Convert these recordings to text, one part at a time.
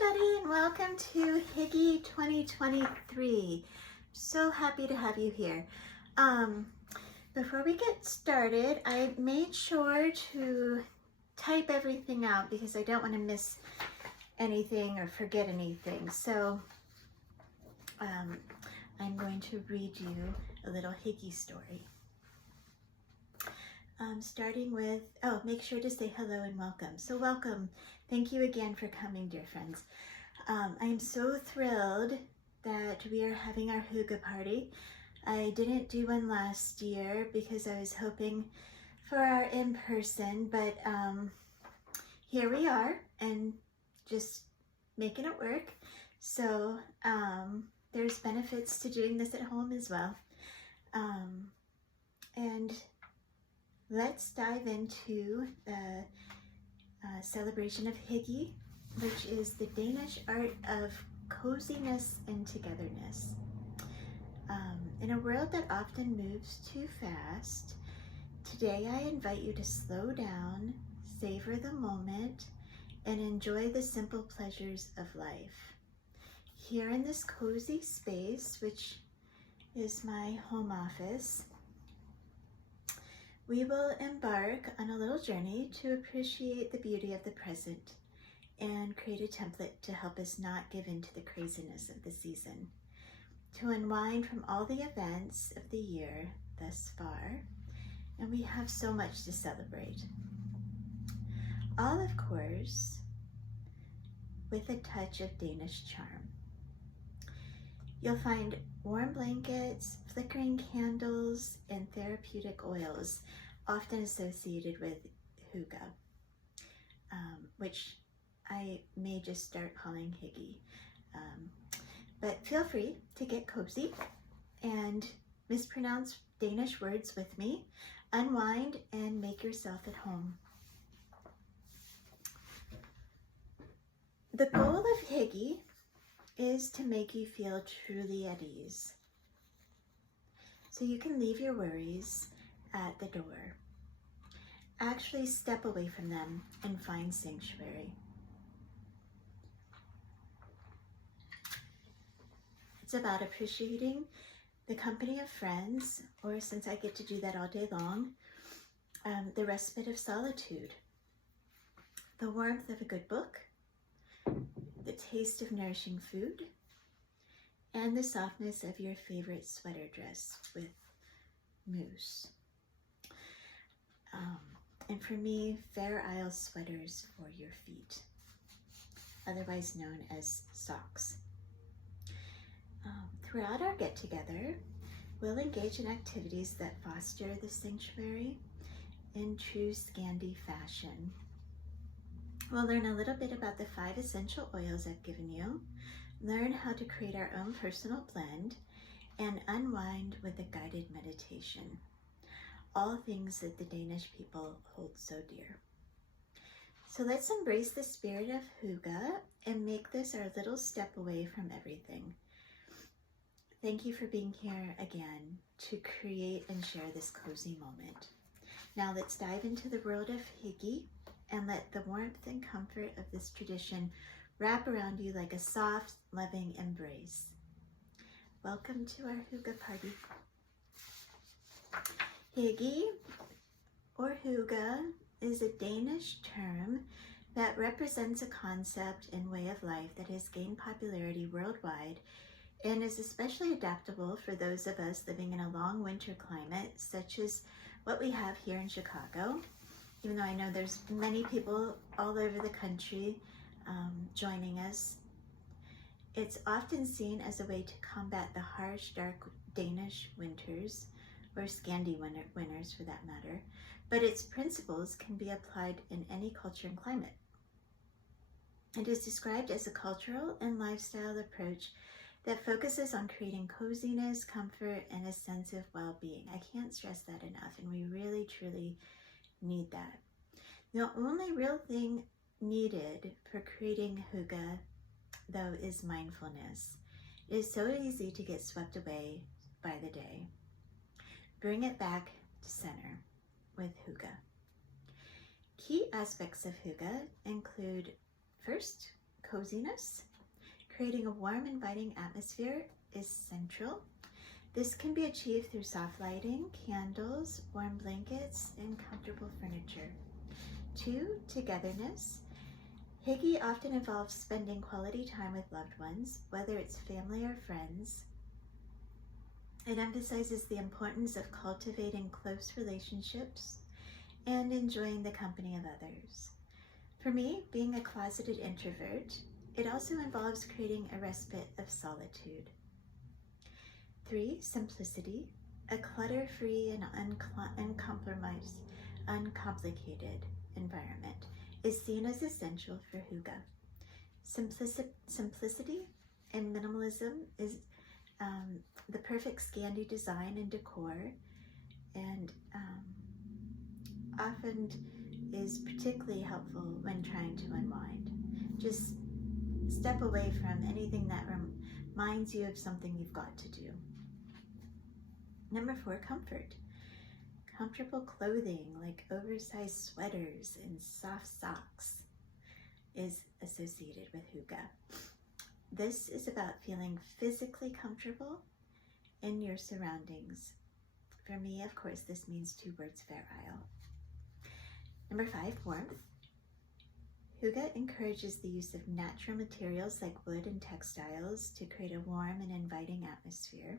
everybody, and welcome to Hygge 2023. So happy to have you here. Before we get started, I made sure to type everything out because I don't want to miss anything or forget anything. So I'm going to read you a little Hygge story. Starting with, make sure to say hello and welcome. So welcome. Thank you again for coming, dear friends. I'm so thrilled that we are having our Hygge party. I didn't do one last year because I was hoping for our in-person, but here we are and just making it work. So there's benefits to doing this at home as well. And let's dive into the celebration of Hygge, which is the Danish art of coziness and togetherness. In a world that often moves too fast, today I invite you to slow down, savor the moment, and enjoy the simple pleasures of life. Here in this cozy space, which is my home office, we will embark on a little journey to appreciate the beauty of the present and create a template to help us not give in to the craziness of the season, to unwind from all the events of the year thus far, and we have so much to celebrate. All, of course, with a touch of Danish charm. You'll find warm blankets, flickering candles, and therapeutic oils, often associated with Hygge, which I may just start calling Hygge. But feel free to get cozy and mispronounce Danish words with me, unwind, and make yourself at home. The goal of Hygge is to make you feel truly at ease, so you can leave your worries at the door. Actually step away from them and find sanctuary. It's about appreciating the company of friends, or since I get to do that all day long, the respite of solitude, the warmth of a good book, the taste of nourishing food, and the softness of your favorite sweater dress with mousse. And for me, Fair Isle sweaters for your feet, otherwise known as socks. Throughout our get-together, we'll engage in activities that foster the sanctuary in true Scandi fashion. We'll learn a little bit about the 5 essential oils I've given you, learn how to create our own personal blend, and unwind with a guided meditation. All things that the Danish people hold so dear. So let's embrace the spirit of Hygge and make this our little step away from everything. Thank you for being here again to create and share this cozy moment. Now let's dive into the world of Hygge and let the warmth and comfort of this tradition wrap around you like a soft, loving embrace. Welcome to our Hygge party. Hygge, or Hygge, is a Danish term that represents a concept and way of life that has gained popularity worldwide and is especially adaptable for those of us living in a long winter climate, such as what we have here in Chicago. Even though I know there's many people all over the country joining us, it's often seen as a way to combat the harsh, dark Danish winters, or Scandi winters for that matter, but its principles can be applied in any culture and climate. It is described as a cultural and lifestyle approach that focuses on creating coziness, comfort, and a sense of well-being. I can't stress that enough, and we really, truly need that. The only real thing needed for creating Hygge, though, is mindfulness. It is so easy to get swept away by the day. Bring it back to center with Hygge. Key aspects of Hygge include, first, coziness. Creating a warm, inviting atmosphere is central. This can be achieved through soft lighting, candles, warm blankets, and comfortable furniture. 2, togetherness. Hygge often involves spending quality time with loved ones, whether it's family or friends. It emphasizes the importance of cultivating close relationships and enjoying the company of others. For me, being a closeted introvert, it also involves creating a respite of solitude. 3, simplicity. A clutter-free and uncomplicated environment is seen as essential for Hygge. Simplicity and minimalism is the perfect Scandi design and decor, and often is particularly helpful when trying to unwind. Just step away from anything that reminds you of something you've got to do. Number 4, comfort. Comfortable clothing like oversized sweaters and soft socks is associated with Hygge. This is about feeling physically comfortable in your surroundings. For me, of course, this means 2 words, virile. Number 5, warmth. Hygge encourages the use of natural materials like wood and textiles to create a warm and inviting atmosphere.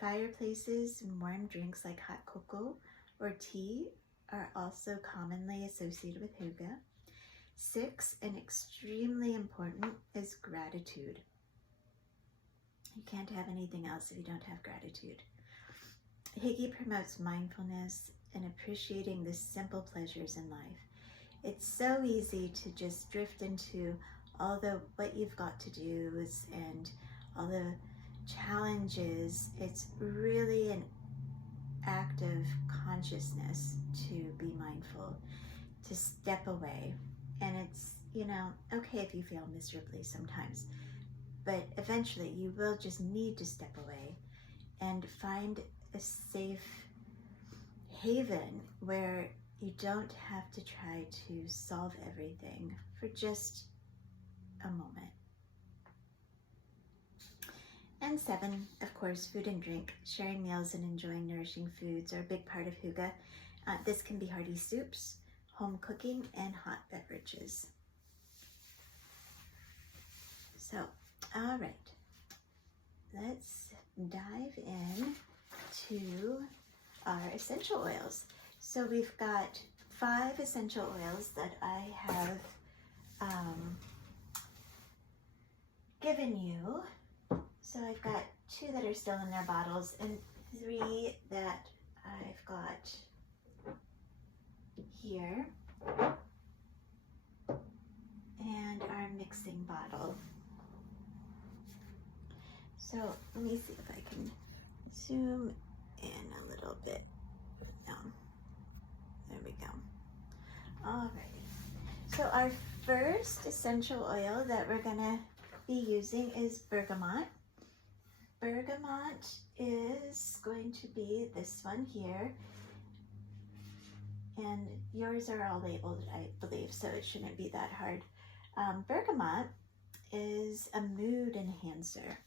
Fireplaces and warm drinks like hot cocoa or tea are also commonly associated with Hygge. 6, and extremely important, is gratitude. You can't have anything else if you don't have gratitude. Hygge promotes mindfulness and appreciating the simple pleasures in life. It's so easy to just drift into all the what you've got to do and all the challenges. It's really an act of consciousness to be mindful, to step away. And it's, okay if you feel miserably sometimes, but eventually you will just need to step away and find a safe haven where you don't have to try to solve everything for just a moment. And 7, of course, food and drink. Sharing meals and enjoying nourishing foods are a big part of Hygge. This can be hearty soups, home cooking, and hot beverages. So, all right, let's dive in to our essential oils. So we've got 5 essential oils that I have given you. So I've got 2 that are still in their bottles and 3 that I've got here, and our mixing bottle. So let me see if I can zoom in a little bit. No, there we go. All right. So our first essential oil that we're gonna be using is bergamot. Bergamot is going to be this one here, and yours are all labeled, I believe, so it shouldn't be that hard. Bergamot is a mood enhancer.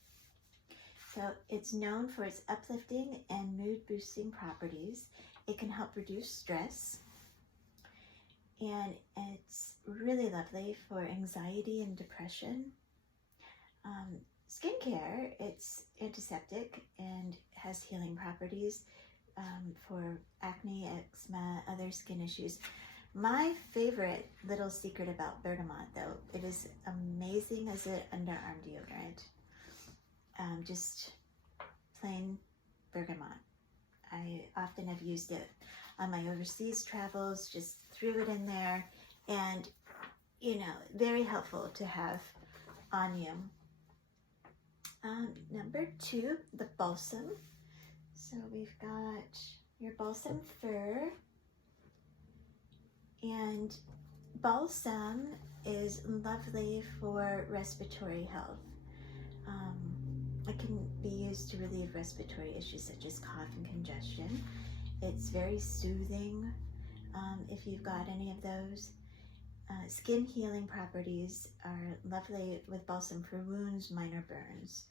So it's known for its uplifting and mood boosting properties. It can help reduce stress, and it's really lovely for anxiety and depression. Skincare, it's antiseptic and has healing properties for acne, eczema, other skin issues. My favorite little secret about bergamot, though, it is amazing as an underarm deodorant. Just plain bergamot. I often have used it on my overseas travels, just threw it in there, and, very helpful to have on you. Number 2, the balsam. So we've got your balsam fir, and balsam is lovely for respiratory health. It can be used to relieve respiratory issues such as cough and congestion. It's very soothing if you've got any of those. Skin healing properties are lovely with balsam for wounds, minor burns,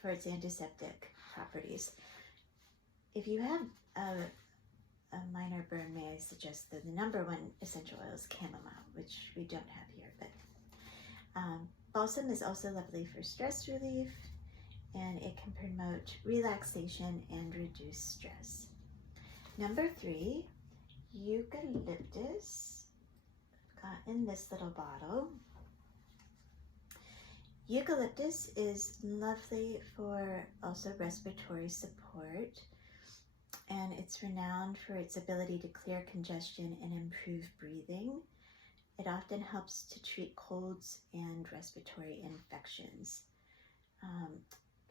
for its antiseptic properties. If you have a minor burn, may I suggest that the number one essential oil is chamomile, which we don't have here, but balsam is also lovely for stress relief, and it can promote relaxation and reduce stress. Number 3, eucalyptus, got in this little bottle. Eucalyptus is lovely for also respiratory support, and it's renowned for its ability to clear congestion and improve breathing. It often helps to treat colds and respiratory infections.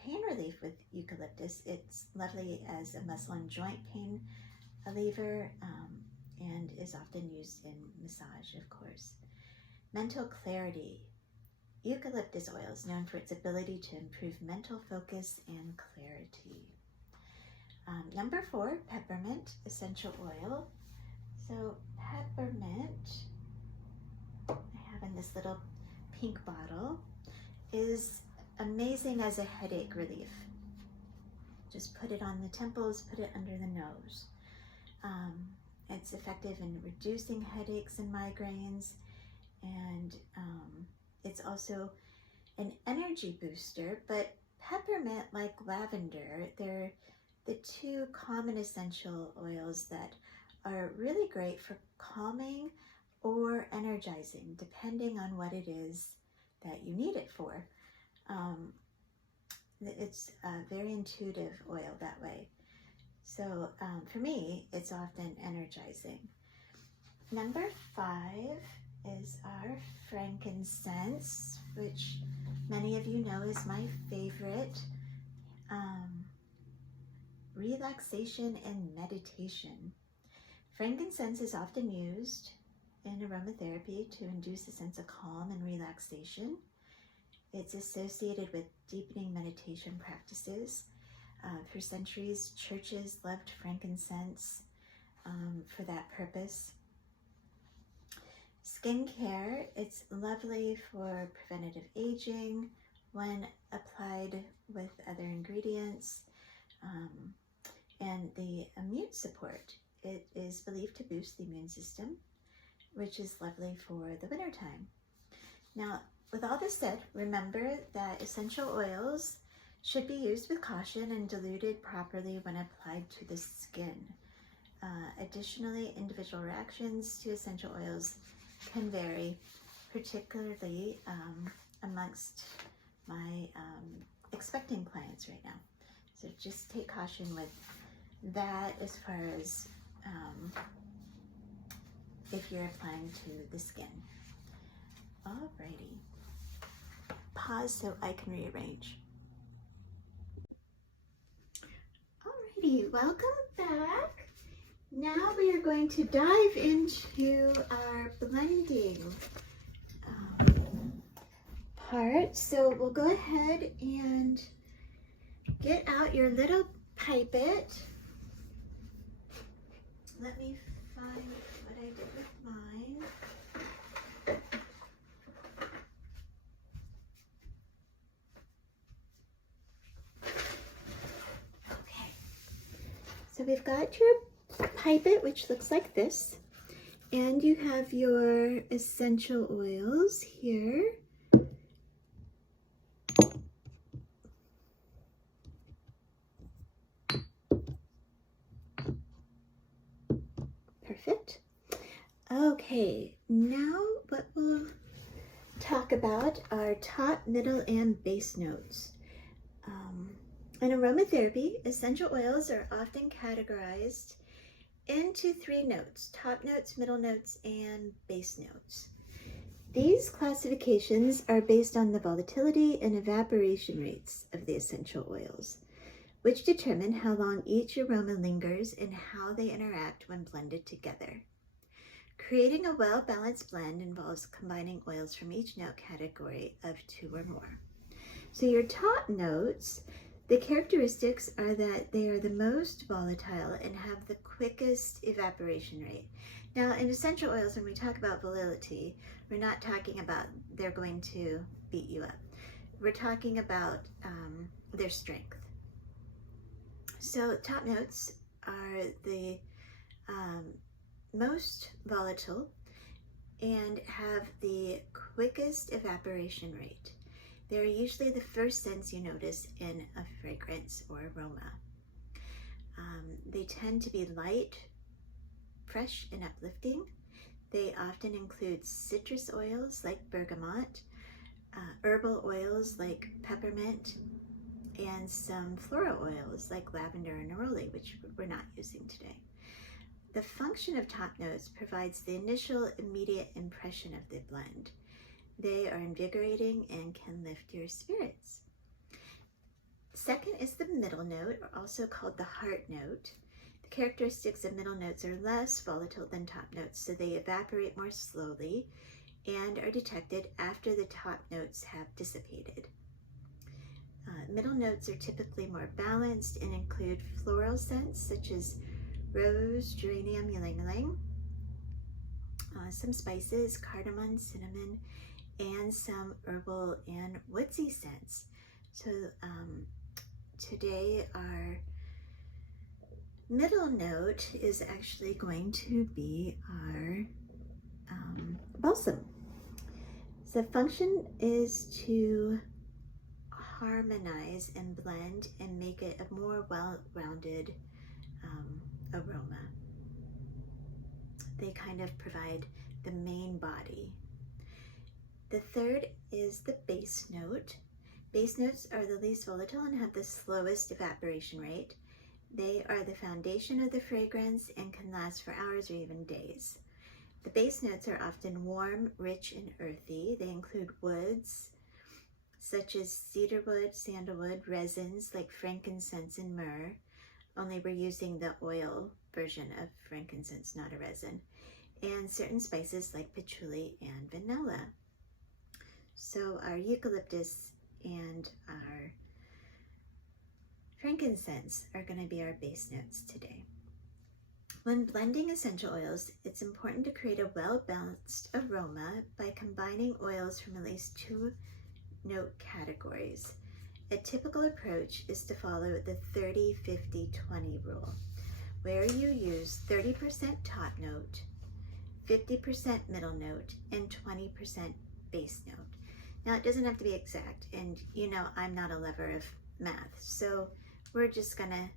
Pain relief with eucalyptus, it's lovely as a muscle and joint pain reliever, and is often used in massage, of course. Mental clarity. Eucalyptus oil is known for its ability to improve mental focus and clarity. Number 4, peppermint essential oil. So peppermint, I have in this little pink bottle, is amazing as a headache relief. Just put it on the temples, put it under the nose. It's effective in reducing headaches and migraines, and it's also an energy booster. But peppermint, like lavender, they're the 2 common essential oils that are really great for calming or energizing, depending on what it is that you need it for. It's a very intuitive oil that way. So for me, it's often energizing. Number 5 is our frankincense, which many of you know is my favorite. Relaxation and meditation. Frankincense is often used in aromatherapy to induce a sense of calm and relaxation. It's associated with deepening meditation practices. For centuries, churches loved frankincense for that purpose. Skincare, it's lovely for preventative aging when applied with other ingredients. And the immune support, it is believed to boost the immune system, which is lovely for the wintertime. Now, with all this said, remember that essential oils should be used with caution and diluted properly when applied to the skin. Additionally, individual reactions to essential oils can vary, particularly amongst my expecting clients right now. So just take caution with that as far as if you're applying to the skin. Alrighty. Pause so I can rearrange. Alrighty, welcome back. Now we are going to dive into our blending part. So we'll go ahead and get out your little pipette. Let me find what I did with mine. Okay, so we've got your pipette, which looks like this, and you have your essential oils here. Perfect. Okay, now what we'll talk about are top, middle, and base notes. In aromatherapy, essential oils are often categorized into 3 notes: top notes, middle notes, and base notes. These classifications are based on the volatility and evaporation rates of the essential oils, which determine how long each aroma lingers and how they interact when blended together. Creating a well-balanced blend involves combining oils from each note category of 2 or more. So your top notes, the characteristics are that they are the most volatile and have the quickest evaporation rate. Now, in essential oils, when we talk about volatility, we're not talking about they're going to beat you up. We're talking about their strength. So top notes are the most volatile and have the quickest evaporation rate. They're usually the first scents you notice in a fragrance or aroma. They tend to be light, fresh, and uplifting. They often include citrus oils like bergamot, herbal oils like peppermint, and some floral oils like lavender and neroli, which we're not using today. The function of top notes provides the initial immediate impression of the blend. They are invigorating and can lift your spirits. Second is the middle note, also called the heart note. The characteristics of middle notes are less volatile than top notes, so they evaporate more slowly and are detected after the top notes have dissipated. Middle notes are typically more balanced and include floral scents such as rose, geranium, ylang-ylang, some spices, cardamom, cinnamon, and some herbal and woodsy scents. So today our middle note is actually going to be our balsam. So the function is to harmonize and blend and make it a more well-rounded aroma. They kind of provide the main body. The third is the base note. Base notes are the least volatile and have the slowest evaporation rate. They are the foundation of the fragrance and can last for hours or even days. The base notes are often warm, rich, and earthy. They include woods such as cedarwood, sandalwood, resins like frankincense and myrrh, only we're using the oil version of frankincense, not a resin, and certain spices like patchouli and vanilla. So our eucalyptus and our frankincense are going to be our base notes today. When blending essential oils, it's important to create a well-balanced aroma by combining oils from at least 2 note categories. A typical approach is to follow the 30-50-20 rule, where you use 30% top note, 50% middle note, and 20% base note. Now, it doesn't have to be exact, and you know I'm not a lover of math, so we're just gonna,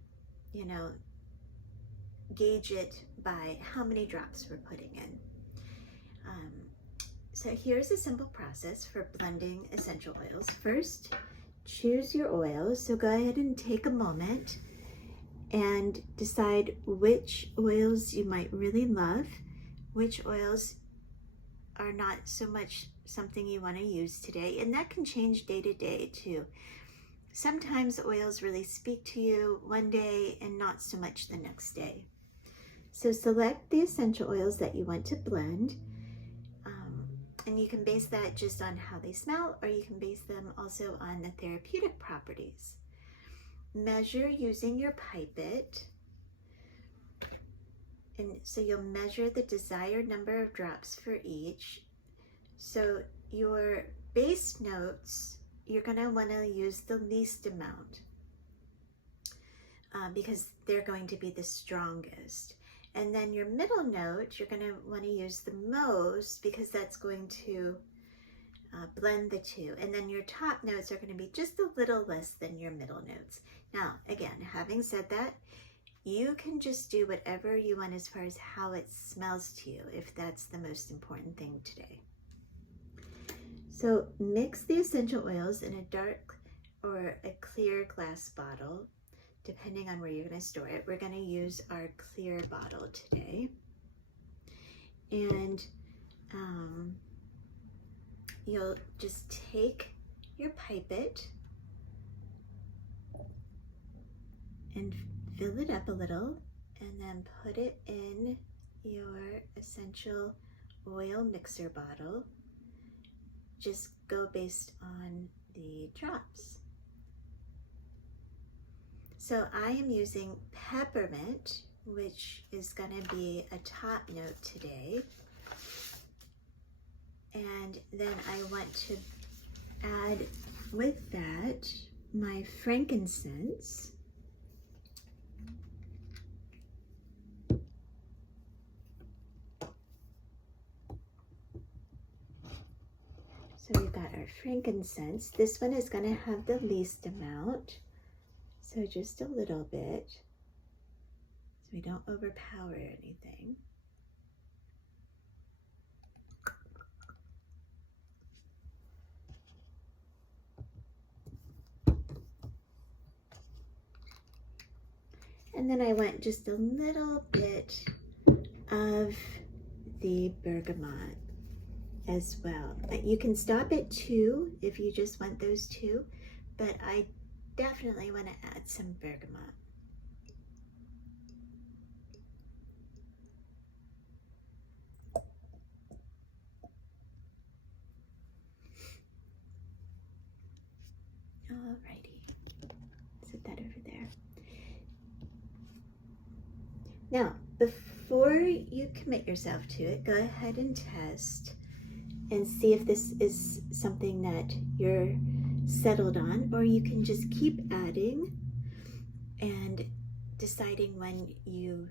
gauge it by how many drops we're putting in. So here's a simple process for blending essential oils. First, choose your oils. So go ahead and take a moment and decide which oils you might really love, which oils are not so much something you want to use today, and that can change day to day too. Sometimes oils really speak to you one day and not so much the next day. So select the essential oils that you want to blend, and you can base that just on how they smell, or you can base them also on the therapeutic properties. Measure using your pipette, and so you'll measure the desired number of drops for each. So your base notes, you're going to want to use the least amount because they're going to be the strongest. And then your middle note, you're going to want to use the most because that's going to blend the two. And then your top notes are going to be just a little less than your middle notes. Now, again, having said that, you can just do whatever you want as far as how it smells to you, if that's the most important thing today. So mix the essential oils in a dark or a clear glass bottle, depending on where you're going to store it. We're going to use our clear bottle today. And you'll just take your pipette and fill it up a little, and then put it in your essential oil mixer bottle. Just go based on the drops. So I am using peppermint which is going to be a top note today. And then I want to add with that my frankincense. So we've got our frankincense. This one is going to have the least amount, so just a little bit, so we don't overpower anything. And then I want just a little bit of the bergamot as well. But you can stop at 2 if you just want those 2, but I definitely want to add some bergamot. Alrighty, set that over there. Now, before you commit yourself to it, go ahead and test and see if this is something that you're settled on, or you can just keep adding and deciding when you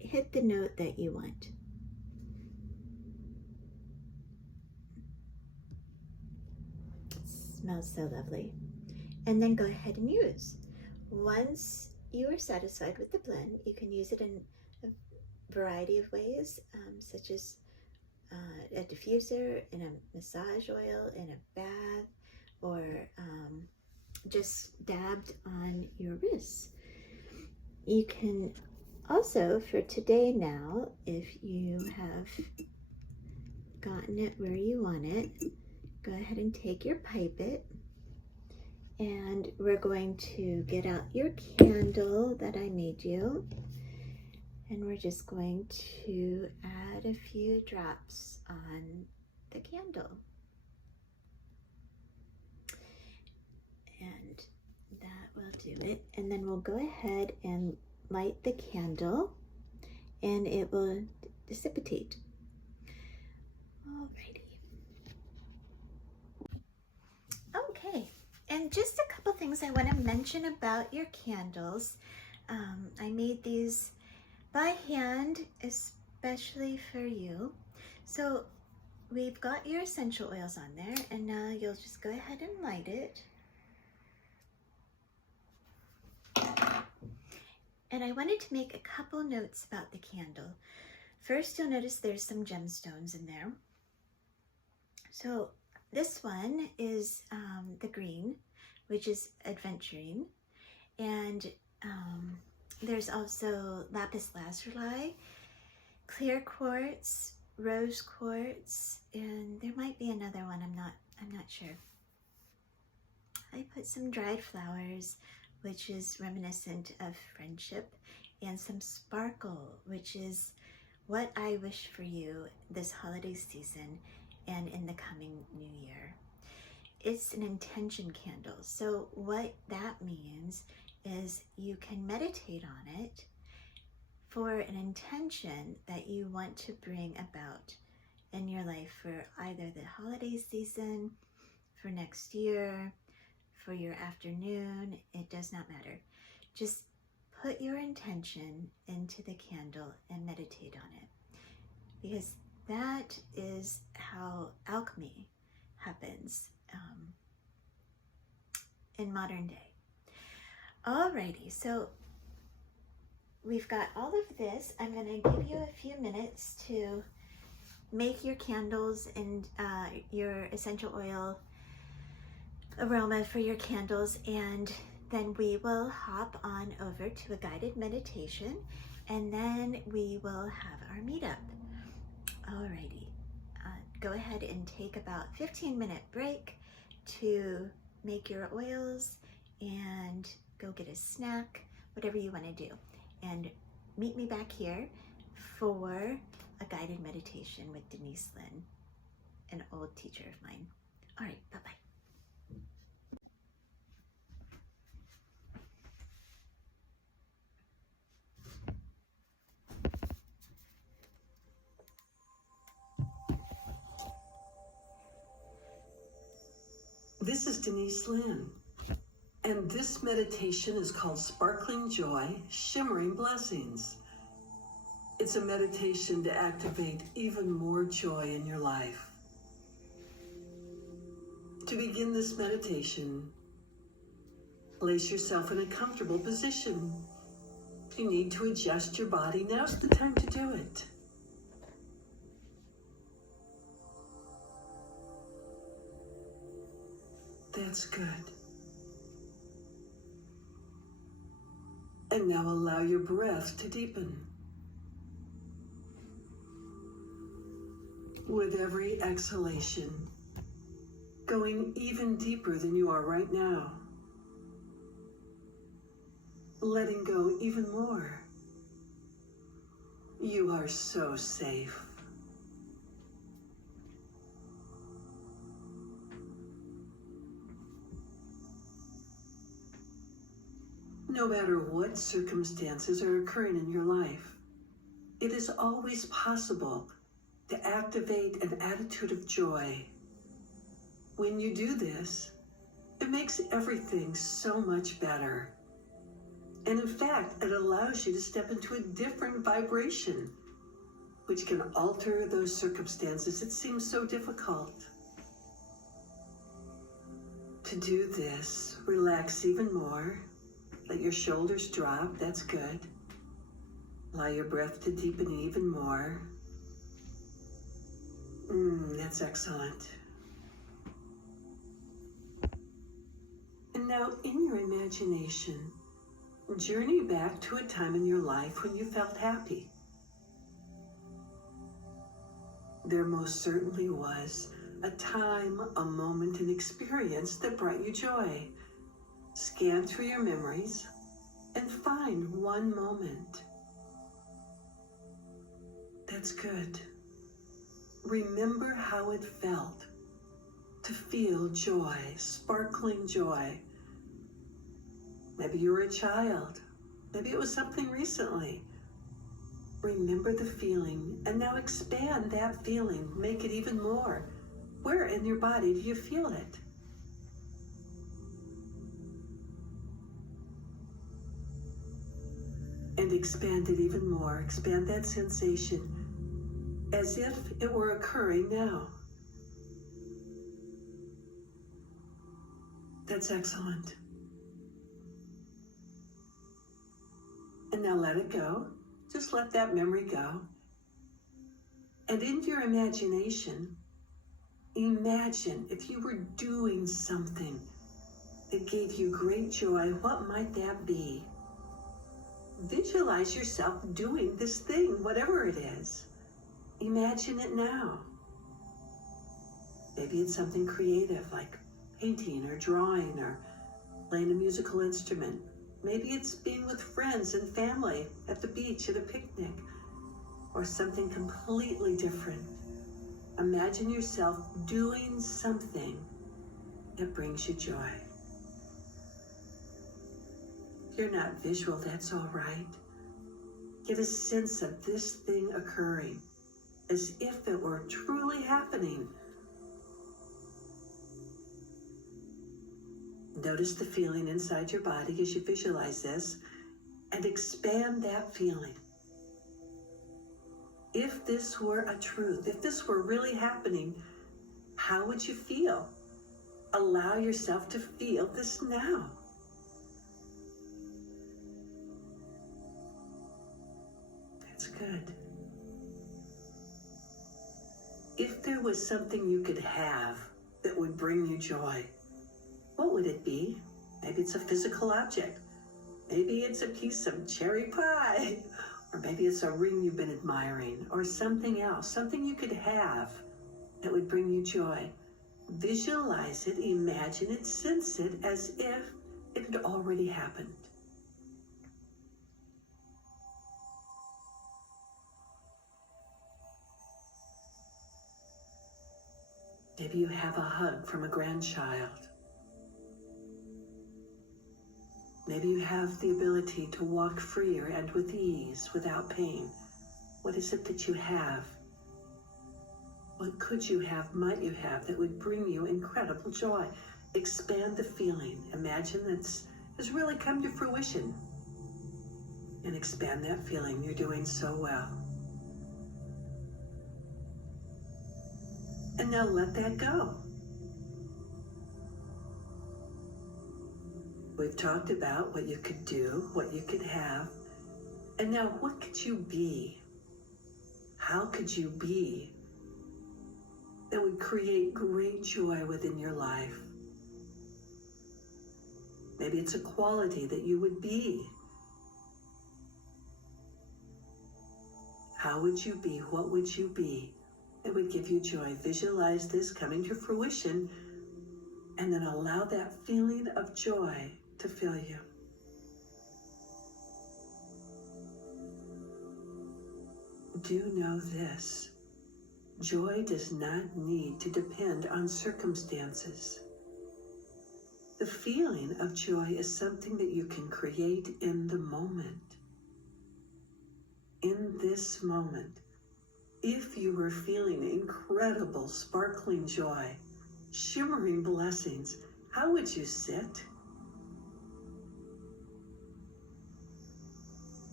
hit the note that you want. It smells so lovely. And then go ahead and use. Once you are satisfied with the blend, you can use it in a variety of ways, such as a diffuser, in a massage oil, in a bath, or just dabbed on your wrists. You can also, for today now, if you have gotten it where you want it, go ahead and take your pipette, and we're going to get out your candle that I made you, and we're just going to add a few drops on the candle. And that will do it. And then we'll go ahead and light the candle, and it will dissipate. Alrighty. Okay, and just a couple things I want to mention about your candles. I made these by hand, especially for you. So we've got your essential oils on there, and now you'll just go ahead and light it. And I wanted to make a couple notes about the candle. First, you'll notice there's some gemstones in there. So this one is the green, which is adventuring. And there's also lapis lazuli, clear quartz, rose quartz, and there might be another one, I'm not sure. I put some dried flowers, which is reminiscent of friendship, and some sparkle, which is what I wish for you this holiday season and in the coming new year. It's an intention candle, so what that means is you can meditate on it for an intention that you want to bring about in your life for either the holiday season, for next year, for your afternoon. It does not matter. Just put your intention into the candle and meditate on it, because that is how alchemy happens in modern day. Alrighty, so we've got all of this. I'm going to give you a few minutes to make your candles and your essential oil aroma for your candles, and then we will hop on over to a guided meditation, and then we will have our meetup. Alrighty, go ahead and take about 15-minute break to make your oils and go get a snack, whatever you want to do, and meet me back here for a guided meditation with Denise Lynn, an old teacher of mine. All right, bye-bye. This is Denise Lynn, and this meditation is called Sparkling Joy, Shimmering Blessings. It's a meditation to activate even more joy in your life. To begin this meditation, place yourself in a comfortable position. If you need to adjust your body, now's the time to do it. That's good. And now allow your breath to deepen. With every exhalation, going even deeper than you are right now. Letting go even more. You are so safe. No matter what circumstances are occurring in your life, it is always possible to activate an attitude of joy. When you do this, it makes everything so much better. And in fact, it allows you to step into a different vibration, which can alter those circumstances that seem so difficult. To do this, relax even more. Let your shoulders drop, that's good. Allow your breath to deepen even more. That's excellent. And now in your imagination, journey back to a time in your life when you felt happy. There most certainly was a time, a moment, an experience that brought you joy. Scan through your memories and find one moment. That's good. Remember how it felt to feel joy, sparkling joy. Maybe you were a child. Maybe it was something recently. Remember the feeling and now expand that feeling. Make it even more. Where in your body do you feel it? And expand it even more. Expand that sensation as if it were occurring now. That's excellent. And now let it go. Just let that memory go. And in your imagination, imagine if you were doing something that gave you great joy. What might that be? Visualize yourself doing this thing, whatever it is. Imagine it now. Maybe it's something creative like painting or drawing or playing a musical instrument. Maybe it's being with friends and family at the beach at a picnic, or something completely different. Imagine yourself doing something that brings you joy. If you're not visual, that's all right. Get a sense of this thing occurring as if it were truly happening. Notice the feeling inside your body as you visualize this and expand that feeling. If this were a truth, if this were really happening, how would you feel? Allow yourself to feel this now. That's good. If there was something you could have that would bring you joy, what would it be? Maybe it's a physical object. Maybe it's a piece of cherry pie. Or maybe it's a ring you've been admiring. Or something else. Something you could have that would bring you joy. Visualize it, imagine it, sense it as if it had already happened. Maybe you have a hug from a grandchild. Maybe you have the ability to walk freer and with ease, without pain. What is it that you have? What could you have, might you have, that would bring you incredible joy? Expand the feeling. Imagine it's really come to fruition. And expand that feeling. You're doing so well. And now let that go. We've talked about what you could do, what you could have. And now what could you be? How could you be that would create great joy within your life? Maybe it's a quality that you would be. How would you be? What would you be that would give you joy? Visualize this coming to fruition, and then allow that feeling of joy to fill you. Do know this: joy does not need to depend on circumstances. The feeling of joy is something that you can create in the moment. In this moment, if you were feeling incredible, sparkling joy, shimmering blessings, how would you sit?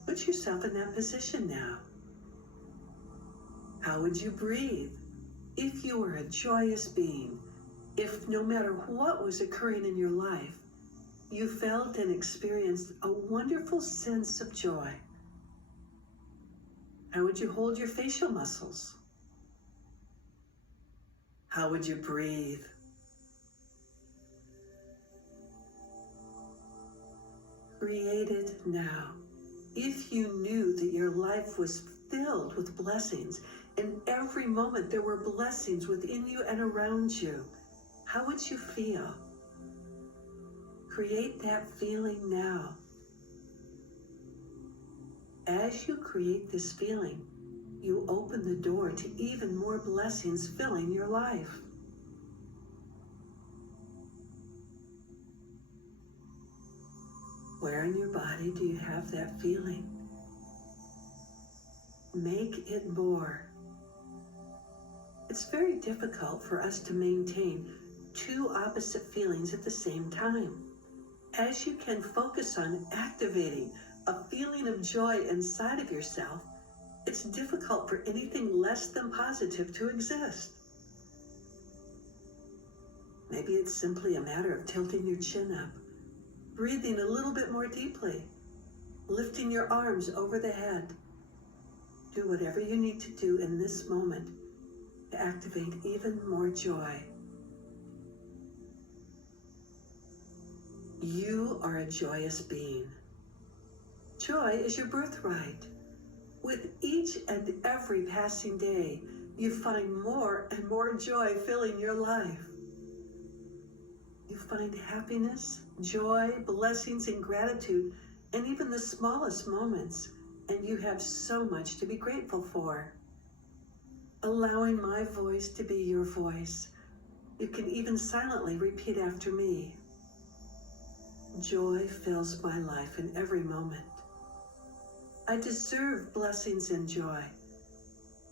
Put yourself in that position now. How would you breathe? If you were a joyous being, if no matter what was occurring in your life, you felt and experienced a wonderful sense of joy, how would you hold your facial muscles? How would you breathe? Create it now. If you knew that your life was filled with blessings, in every moment there were blessings within you and around you, how would you feel? Create that feeling now. As you create this feeling, you open the door to even more blessings filling your life. Where in your body do you have that feeling? Make it more. It's very difficult for us to maintain two opposite feelings at the same time. As you can focus on activating a feeling of joy inside of yourself, it's difficult for anything less than positive to exist. Maybe it's simply a matter of tilting your chin up, breathing a little bit more deeply, lifting your arms over the head. Do whatever you need to do in this moment to activate even more joy. You are a joyous being. Joy is your birthright. With each and every passing day, you find more and more joy filling your life. You find happiness, joy, blessings, and gratitude in even the smallest moments, and you have so much to be grateful for. Allowing my voice to be your voice, you can even silently repeat after me. Joy fills my life in every moment. I deserve blessings and joy,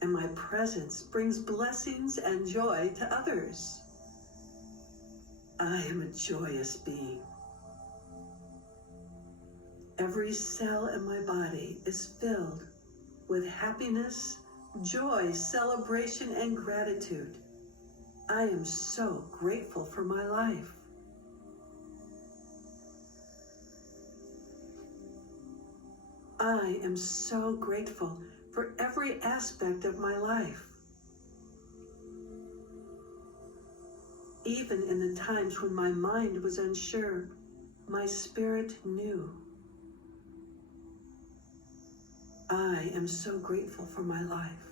and my presence brings blessings and joy to others. I am a joyous being. Every cell in my body is filled with happiness, joy, celebration, and gratitude. I am so grateful for my life. I am so grateful for every aspect of my life. Even in the times when my mind was unsure, my spirit knew. I am so grateful for my life.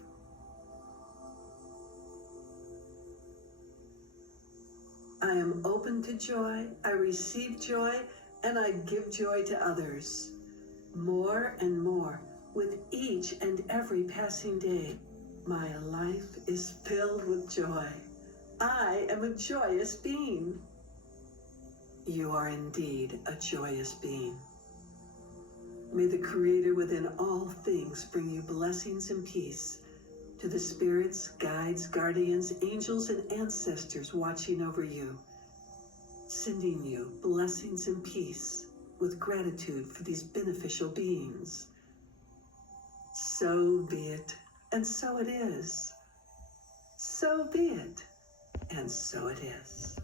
I am open to joy, I receive joy, and I give joy to others. More and more, with each and every passing day, my life is filled with joy. I am a joyous being. You are indeed a joyous being. May the Creator within all things bring you blessings and peace. To the spirits, guides, guardians, angels, and ancestors watching over you, sending you blessings and peace with gratitude for these beneficial beings. So be it, and so it is. So be it, and so it is.